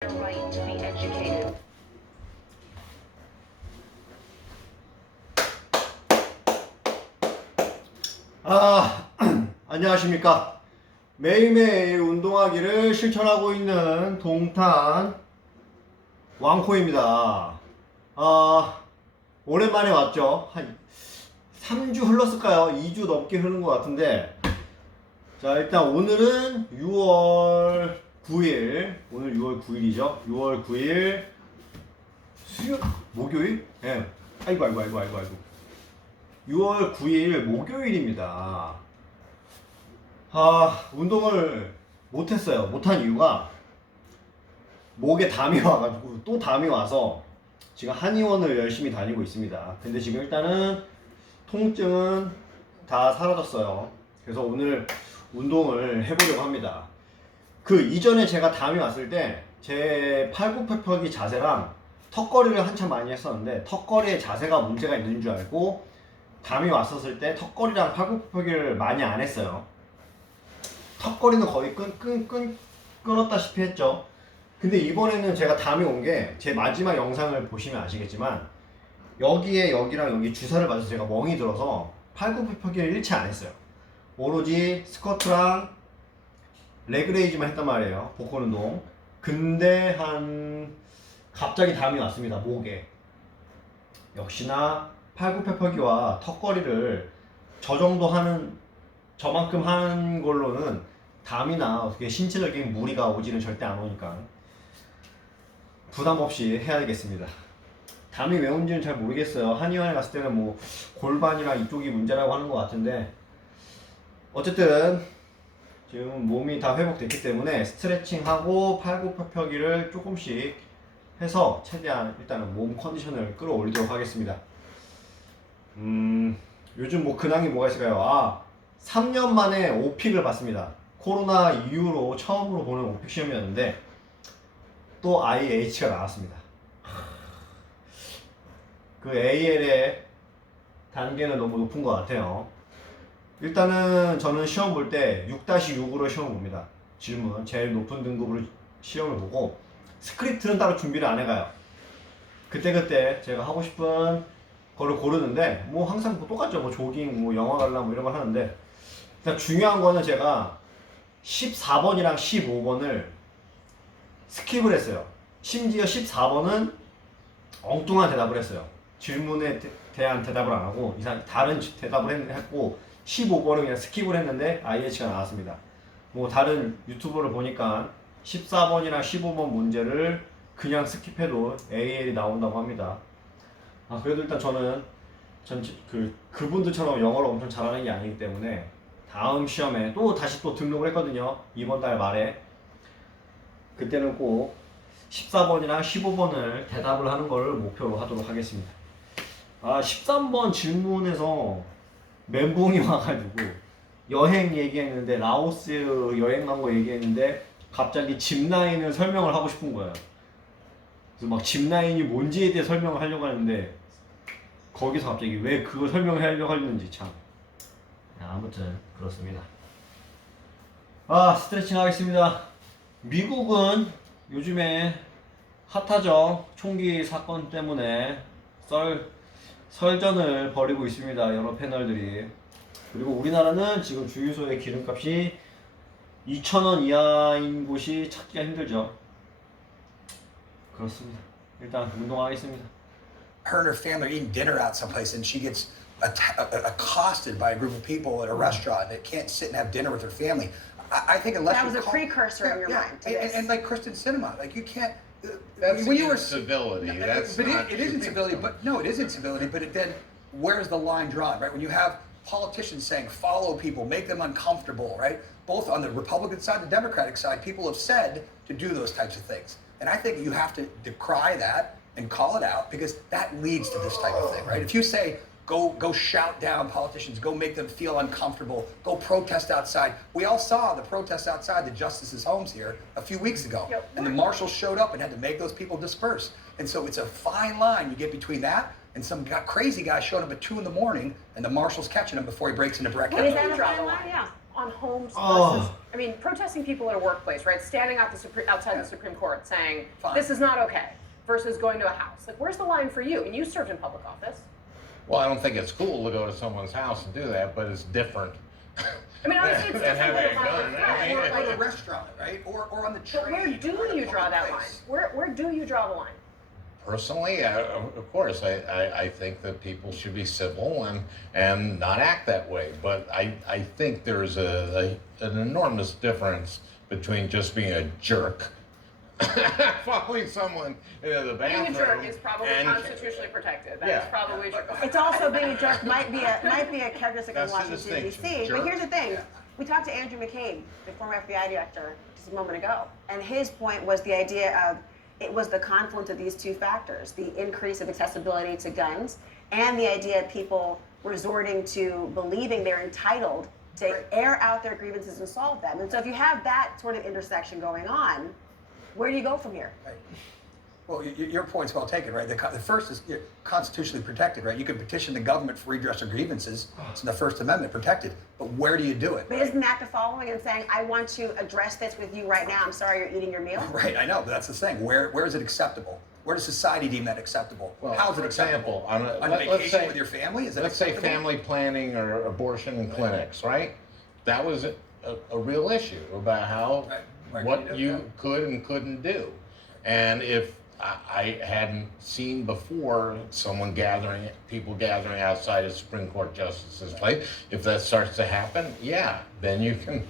their right to be educated. 안녕하십니까. 매일매일 운동하기를 실천하고 있는 동탄 왕코입니다. 오랜만에 왔죠. 한 3주 흘렀을까요? 2주 넘게 흐른 것 같은데, 자, 일단 오늘은 6월 9일, 오늘 6월 9일이죠. 6월 9일 목요일? 예. 아이고. 6월 9일 목요일입니다. 운동을 못했어요. 못한 이유가 목에 담이 와가지고 또 담이 와서 지금 한의원을 열심히 다니고 있습니다. 근데 지금 일단은 통증은 다 사라졌어요. 그래서 오늘 운동을 해보려고 합니다. 그 이전에 제가 담이 왔을 때 제 팔굽혀펴기 자세랑 턱걸이를 한참 많이 했었는데 턱걸이의 자세가 문제가 있는 줄 알고 담이 왔었을 때 턱걸이랑 팔굽혀펴기를 많이 안 했어요. 턱걸이는 거의 끊었다시피 했죠. 근데 이번에는 제가 담이 온 게 제 마지막 영상을 보시면 아시겠지만 여기에 여기랑 여기 주사를 맞아서 제가 멍이 들어서 팔굽혀펴기를 일치 안 했어요. 오로지 스쿼트랑 레그레이즈만 했단 말이에요. 복근 운동. 근데 갑자기 담이 왔습니다. 목에. 역시나 팔굽혀펴기와 턱걸이를 저만큼 하는 걸로는 담이나 어떻게 신체적인 무리가 오지는 절대 안 오니까 부담 없이 해야 되겠습니다. 담이 왜 온지는 잘 모르겠어요. 한의원에 갔을 때는 뭐 골반이나 이쪽이 문제라고 하는 것 같은데, 어쨌든 지금 몸이 다 회복됐기 때문에 스트레칭하고 팔굽혀펴기를 조금씩 해서 최대한 일단은 몸 컨디션을 끌어올리도록 하겠습니다. 요즘 뭐 근황이 뭐가 있을까요? 3년 만에 오픽을 봤습니다. 코로나 이후로 처음으로 보는 오픽 시험이었는데 또 IH가 나왔습니다. 그 AL의 단계는 너무 높은 것 같아요. 일단은 저는 시험 볼 때 6-6으로 시험 봅니다. 질문 제일 높은 등급으로 시험을 보고 스크립트는 따로 준비를 안 해가요. 그때 제가 하고 싶은 거를 고르는데 뭐 항상 뭐 똑같죠. 뭐 조깅, 뭐 영화 관람 뭐 이런 걸 하는데, 일단 중요한 거는 제가 14번이랑 15번을 스킵을 했어요. 심지어 14번은 엉뚱한 대답을 했어요. 질문에 대한 대답을 안 하고 이상 다른 대답을 했고 15번은 그냥 스킵을 했는데 IH가 나왔습니다. 뭐 다른 유튜버를 보니까 14번이랑 15번 문제를 그냥 스킵해도 AL이 나온다고 합니다. 그래도 일단 저는 그분들처럼 영어를 엄청 잘하는 게 아니기 때문에 다음 시험에 다시 등록을 했거든요. 이번 달 말에. 그때는 꼭 14번이랑 15번을 대답을 하는 걸 목표로 하도록 하겠습니다. 13번 질문에서 멘붕이 와가지고 여행 얘기했는데, 라오스 여행 간 거 얘기했는데 갑자기 짚라인을 설명을 하고 싶은 거예요. 그래서 막 짚라인이 뭔지에 대해 설명을 하려고 하는데 거기서 갑자기 왜 그걸 설명하려고 하는지 참. 아무튼 그렇습니다. 스트레칭 하겠습니다. 미국은 요즘에 핫하죠. 총기 사건 때문에 설전을 벌이고 있습니다. 여러 패널들이. 그리고 우리나라는 지금 주유소의 기름값이 2,000원 이하인 곳이 찾기가 힘들죠. 그렇습니다. 일단 운동하겠습니다. Her and her family are eating dinner out someplace, and she gets accosted by a group of people at a restaurant that can't sit and have dinner with her family. I think unless that was a precursor in your mind to this. and like Kristen Cinema, like you can't. That's when you were civility. That's but not it is incivility. But no, it is incivility. But then, where's the line drawn? Right? When you have politicians saying follow people, make them uncomfortable, right? Both on the Republican side, the Democratic side, people have said to do those types of things, and I think you have to decry that and call it out, because that leads to this type of thing, right? If you say go shout down politicians, go make them feel uncomfortable, go protest outside. We all saw the protests outside the justices' homes here a few weeks ago, and the marshals showed up and had to make those people disperse. And so it's a fine line you get between that and some crazy guy showing up at 2 in the morning and the marshals catching him before he breaks into Breck. What is that draw the line? Yeah. on homes Oh. versus, I mean, protesting people at a workplace, right? Standing out outside the Supreme Court saying, Fine. this is not okay, versus going to a house. Like, where's the line for you? And you served in public office. Well, I don't think it's cool to go to someone's house and do that, but it's different. I mean, honestly, it's than different having than a a violent gun. threat. I mean, Or Like, at a restaurant, right? Or on the train. but where do or in a you draw public that line? place. Where do you draw the line? Personally, of course, I think that people should be civil and not act that way. But I think there's an enormous difference between just being a jerk, following someone into the Being bathroom. a jerk is probably and- constitutionally protected. That Yeah. is probably true. It's also being a jerk might be a characteristic That's of the Washington distinction. D.C. Jerk. But here's the thing: Yeah. we talked to Andrew McCabe, the former FBI director, just a moment ago, and his point was the idea of it was the confluence of these two factors: the increase of accessibility to guns, and the idea of people resorting to believing they're entitled to Right. air out their grievances and solve them. And so, if you have that sort of intersection going on, where do you go from here? Right. Well, your point's well taken, right? The first is you're constitutionally protected, right? You can petition the government for redress of grievances. It's in the First Amendment protected. But where do you do it? But isn't that the following and saying, I want to address this with you right now, I'm sorry you're eating your meal? Right, I know, but that's the thing. Where is it acceptable? Where does society deem that acceptable? Well, How is it for acceptable? example, on let's vacation say- with your family? Is that Let's say acceptable? family planning or abortion clinics, right? That was a real issue about how Right. what you could and couldn't do. And if I hadn't seen before people gathering outside a Supreme Court justice's place, if that starts to happen, yeah, then you can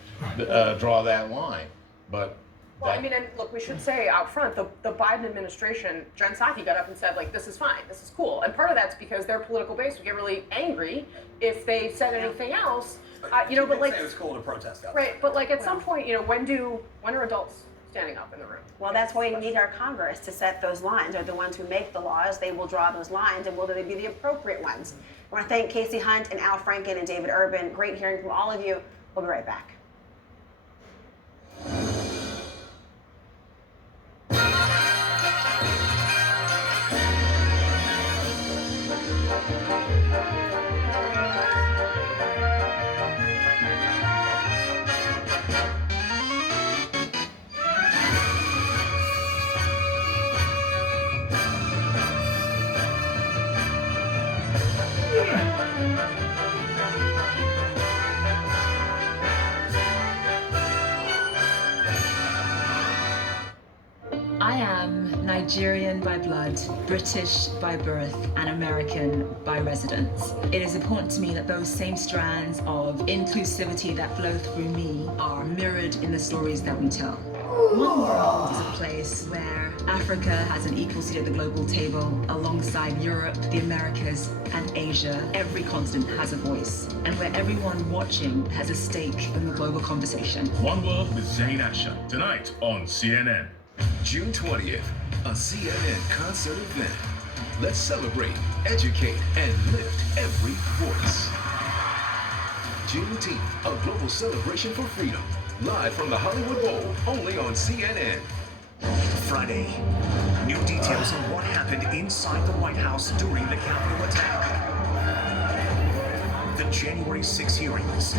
draw that line. But Well, I that- mean, and look, we should say out front, the Biden administration, Jen Psaki got up and said, like, this is fine, this is cool. And part of that's because their political base would get really angry if they said anything else. But You know, she but did like, say it was cool to protest that. right, but like at some point, you know, when are adults standing up in the room? Well, that's why you need our Congress to set those lines. They're the ones who make the laws. They will draw those lines, and will they be the appropriate ones? I want to thank Casey Hunt and Al Franken and David Urban. Great hearing from all of you. We'll be right back. I am Nigerian by blood, British by birth, and American by residence. It is important to me that those same strands of inclusivity that flow through me are mirrored in the stories that we tell. One World is a place where Africa has an equal seat at the global table alongside Europe, the Americas, and Asia. Every continent has a voice, and where everyone watching has a stake in the global conversation. One World with Zayn Asher, tonight on CNN. June 20th, a CNN concert event. Let's celebrate, educate, and lift every voice. Juneteenth, a global celebration for freedom. Live from the Hollywood Bowl, only on CNN. Friday, new details on what happened inside the White House during the Capitol attack. The January 6 hearings.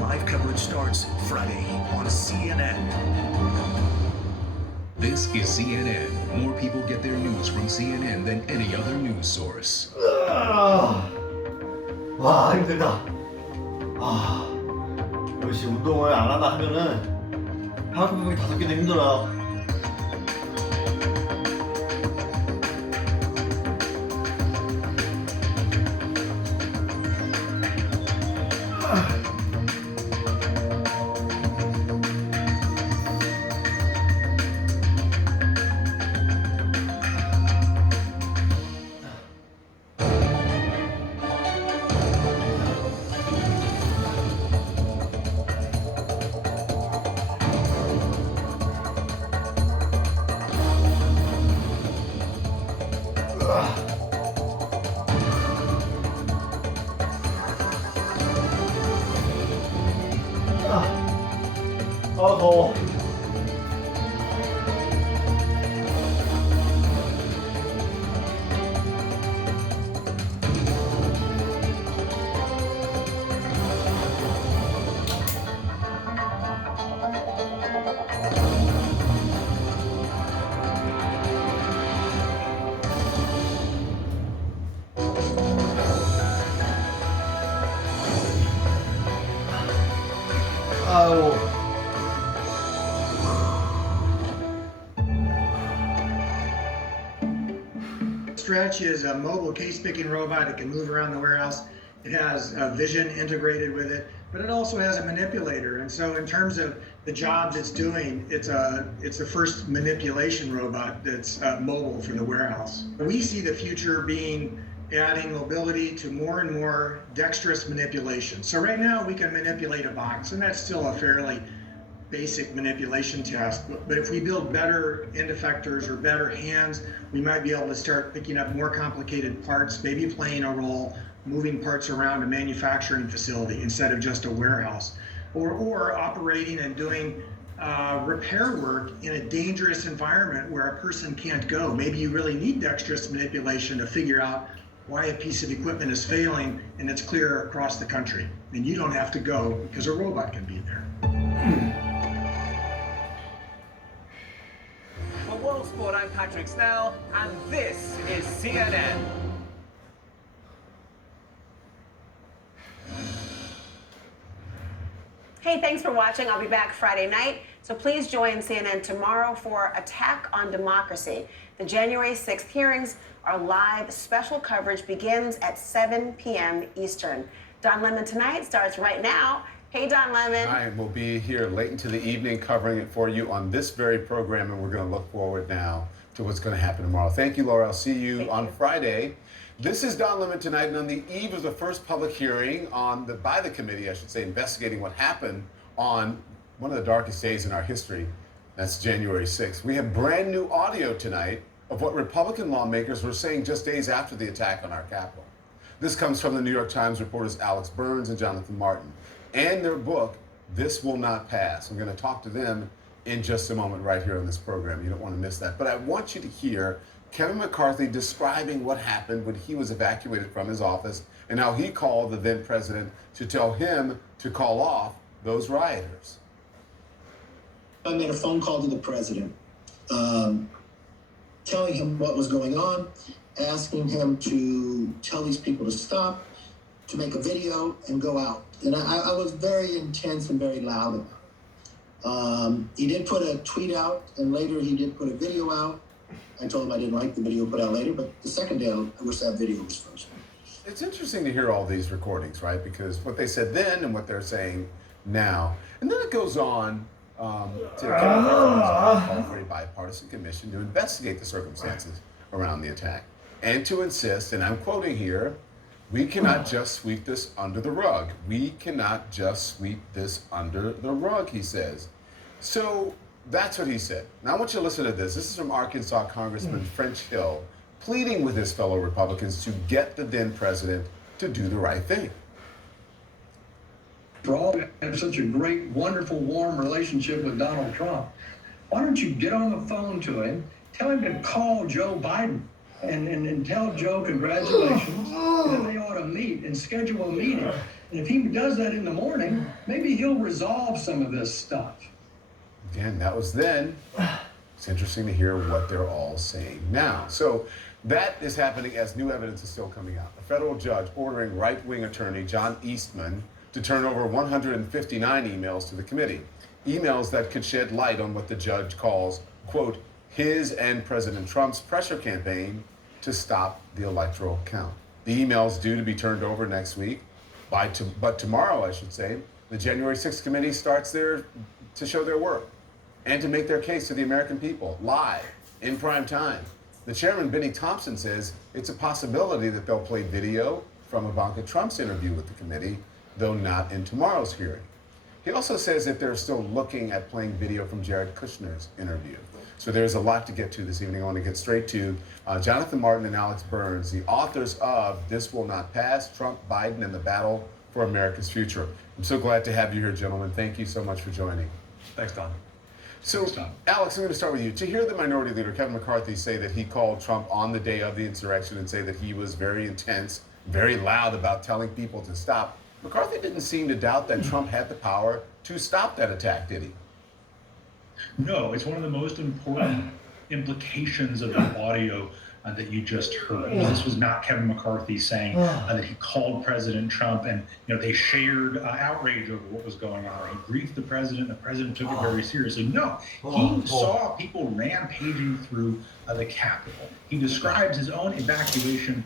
Live coverage starts Friday on CNN. This is CNN. More people get their news from CNN than any other news source. 와 힘들다. 역시 운동을 안 한다 하면은 하루에 5개도 힘들어요. Stretch is a mobile case picking robot. It can move around the warehouse. It has vision integrated with it, but it also has a manipulator. And so in terms of the jobs it's doing, it's the first manipulation robot that's mobile for the warehouse. We see the future being adding mobility to more and more dexterous manipulation. So right now we can manipulate a box, and that's still a fairly basic manipulation task. But if we build better end effectors or better hands, we might be able to start picking up more complicated parts, maybe playing a role, moving parts around a manufacturing facility instead of just a warehouse, or operating and doing repair work in a dangerous environment where a person can't go. Maybe you really need dexterous manipulation to figure out why a piece of equipment is failing, and it's clear across the country. And you don't have to go because a robot can be there. For World Sport, I'm Patrick Snell, and this is CNN. Hey, thanks for watching. I'll be back Friday night. So please join CNN tomorrow for Attack on Democracy. The January 6th hearings are live. Special coverage begins at 7 p.m. Eastern. Don Lemon Tonight starts right now. Hey, Don Lemon. Hi, and we'll be here late into the evening covering it for you on this very program, and we're going to look forward now to what's going to happen tomorrow. Thank you, Laura. I'll see you on Friday. This is Don Lemon Tonight, and on the eve of the first public hearing by the committee, I should say, investigating what happened on one of the darkest days in our history. That's January 6th. We have brand new audio tonight of what Republican lawmakers were saying just days after the attack on our Capitol. This comes from the New York Times reporters Alex Burns and Jonathan Martin, and their book, This Will Not Pass. I'm going to talk to them in just a moment right here on this program. You don't want to miss that. But I want you to hear Kevin McCarthy describing what happened when he was evacuated from his office and how he called the then president to tell him to call off those rioters. I made a phone call to the president, telling him what was going on, asking him to tell these people to stop, to make a video and go out. And I was very intense and very loud about it. He did put a tweet out, and later he did put a video out. I told him I didn't like the video put out later, but the second day I wish that video was first. It's interesting to hear all these recordings, right? Because what they said then and what they're saying now. And then it goes on to call for a bipartisan commission to investigate the circumstances around the attack and to insist, and I'm quoting here, we cannot just sweep this under the rug. We cannot just sweep this under the rug, he says. So that's what he said. Now I want you to listen to this. This is from Arkansas Congressman French Hill pleading with his fellow Republicans to get the then president to do the right thing. For all have such a great, wonderful, warm relationship with Donald Trump, why don't you get on the phone to him, tell him to call Joe Biden and tell Joe congratulations, and then they ought to meet and schedule a meeting. And if he does that in the morning, maybe he'll resolve some of this stuff. Again, that was then. It's interesting to hear what they're all saying now. So that is happening as new evidence is still coming out. A federal judge ordering right-wing attorney John Eastman to turn over 159 emails to the committee. Emails that could shed light on what the judge calls, quote, his and President Trump's pressure campaign to stop the electoral count. The email's due to be turned over next week, but tomorrow, I should say, the January 6th committee starts to show their work and to make their case to the American people, live, in prime time. The chairman, Benny Thompson, says it's a possibility that they'll play video from Ivanka Trump's interview with the committee, though not in tomorrow's hearing. He also says that they're still looking at playing video from Jared Kushner's interview. So there's a lot to get to this evening. I want to get straight to Jonathan Martin and Alex Burns, the authors of This Will Not Pass, Trump, Biden, and the Battle for America's Future. I'm so glad to have you here, gentlemen. Thank you so much for joining. Thanks, Don. So, Alex, I'm going to start with you. To hear the minority leader, Kevin McCarthy, say that he called Trump on the day of the insurrection and say that he was very intense, very loud about telling people to stop, McCarthy didn't seem to doubt that Trump had the power to stop that attack, did he? No, it's one of the most important implications of the audio that you just heard. This was not Kevin McCarthy saying that he called President Trump and they shared outrage over what was going on. He briefed the president took it very seriously. No, he saw people rampaging through the Capitol. He describes his own evacuation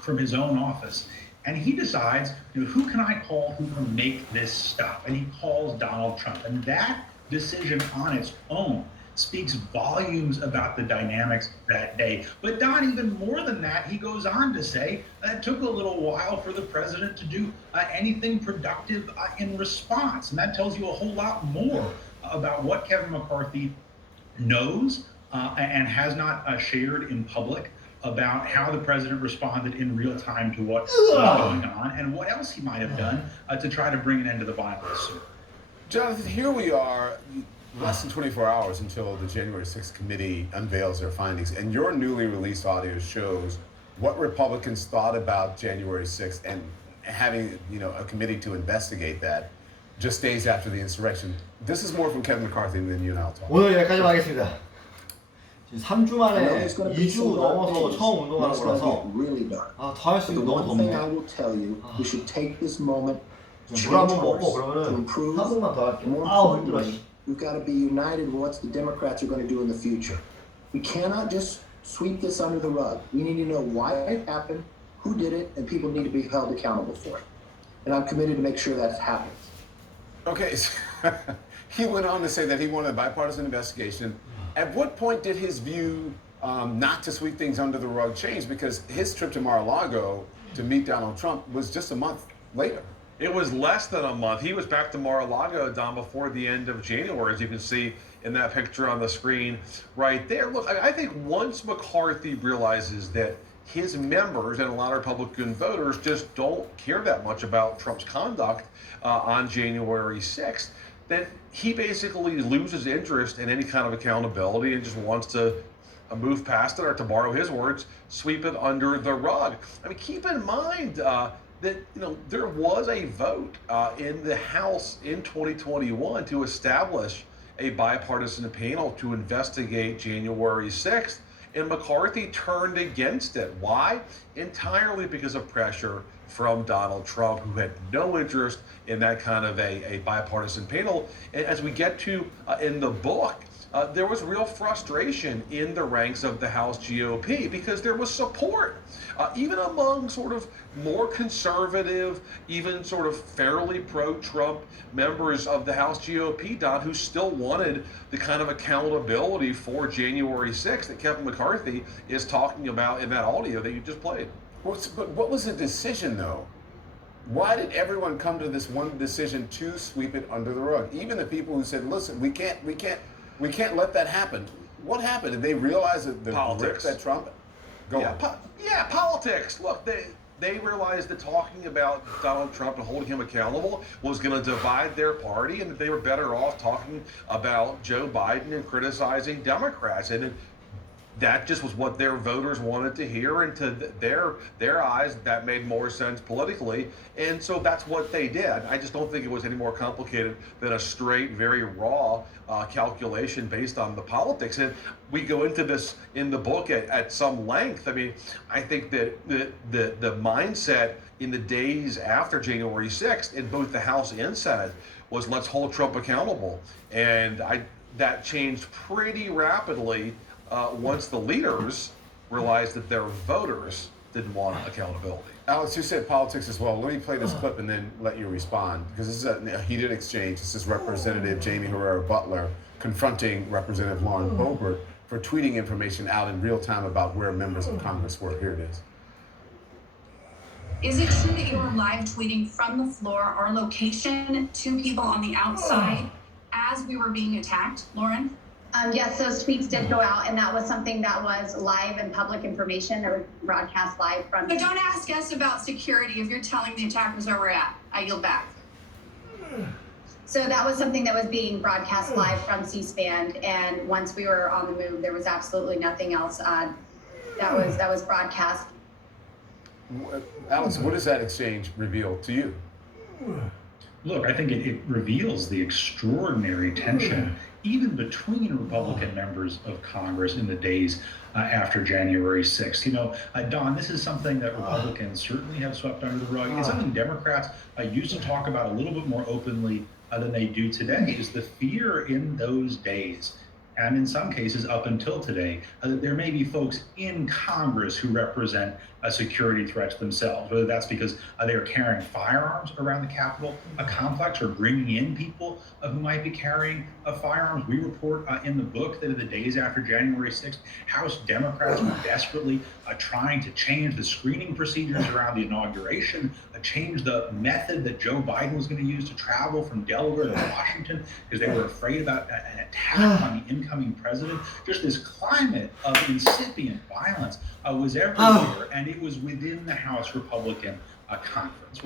from his own office. And he decides, who can I call who can make this stop? And he calls Donald Trump. And that decision on its own speaks volumes about the dynamics that day. But Don, even more than that, he goes on to say that it took a little while for the president to do anything productive in response. And that tells you a whole lot more about what Kevin McCarthy knows and has not shared in public about how the president responded in real time to what was going on and what else he might have done to try to bring an end to the violence. Jonathan, here we are, less than 24 hours until the January 6th committee unveils their findings, and your newly released audio shows what Republicans thought about January 6th and having a committee to investigate that just days after the insurrection. This is more from Kevin McCarthy than you and I'll talk. 오늘 여기까지만 하겠습니다. 지금 3주 만에 2주 넘어서 처음 운동하는 거라서 더 할 수 있는 게 너무 덥네. 물 한 번 먹고 그러면은 4분만 더 할게. 힘들어. We've got to be united in what the Democrats are going to do in the future. We cannot just sweep this under the rug. We need to know why it happened, who did it, and people need to be held accountable for it. And I'm committed to make sure that happens. Okay, so he went on to say that he wanted a bipartisan investigation. At what point did his view not to sweep things under the rug change? Because his trip to Mar-a-Lago to meet Donald Trump was just a month later. It was less than a month. He was back to Mar-a-Lago, Don, before the end of January, as you can see in that picture on the screen right there. Look, I think once McCarthy realizes that his members and a lot of Republican voters just don't care that much about Trump's conduct on January 6th, then he basically loses interest in any kind of accountability and just wants to move past it, or to borrow his words, sweep it under the rug. I mean, keep in mind that there was a vote in the House in 2021 to establish a bipartisan panel to investigate January 6th, and McCarthy turned against it. Why? Entirely because of pressure from Donald Trump, who had no interest in that kind of a bipartisan panel. And as we get to in the book, there was real frustration in the ranks of the House GOP because there was support, even among sort of more conservative, even sort of fairly pro-Trump members of the House GOP, Don, who still wanted the kind of accountability for January 6th that Kevin McCarthy is talking about in that audio that you just played. But what was the decision, though? Why did everyone come to this one decision to sweep it under the rug? Even the people who said, listen, we can't let that happen. What happened? Did they realize that the grip that Trump? Politics. Look, they realized that talking about Donald Trump and holding him accountable was going to divide their party, and that they were better off talking about Joe Biden and criticizing Democrats. And that just was what their voters wanted to hear, and to their eyes, that made more sense politically, and so that's what they did. I just don't think it was any more complicated than a straight, very raw calculation based on the politics. And we go into this in the book at some length. I mean, I think that the mindset in the days after January 6th in both the House and Senate was, let's hold Trump accountable, and that changed pretty rapidly once the leaders realized that their voters didn't want accountability. Alex, you said politics as well. Let me play this clip and then let you respond, because this is a heated exchange. This is Representative Jamie Herrera Butler confronting Representative Lauren Boebert for tweeting information out in real time about where members of Congress were. Here it is. Is it true that you were live tweeting from the floor our location to people on the outside as we were being attacked, Lauren? Yes, those tweets did go out, and that was something that was live and public information that was broadcast live from. But don't ask us about security if you're telling the attackers where we're at. I yield back. So that was something that was being broadcast live from C-SPAN, and once we were on the move, there was absolutely nothing else that was broadcast. Alex, what does that exchange reveal to you? Look, I think it reveals the extraordinary tension even between Republican members of Congress in the days after January 6th. You know, Don, this is something that Republicans certainly have swept under the rug. It's something Democrats used to talk about a little bit more openly than they do today, is the fear in those days, and in some cases up until today, there may be folks in Congress who represent security threats themselves, whether that's because they are carrying firearms around the Capitol complex or bringing in people who might be carrying firearms. We report in the book that in the days after January 6th, House Democrats were desperately trying to change the screening procedures around the inauguration, change the method that Joe Biden was going to use to travel from Delaware to Washington because they were afraid about an attack on the incoming president. Just this climate of incipient violence was everywhere, and it was within the House Republican conference.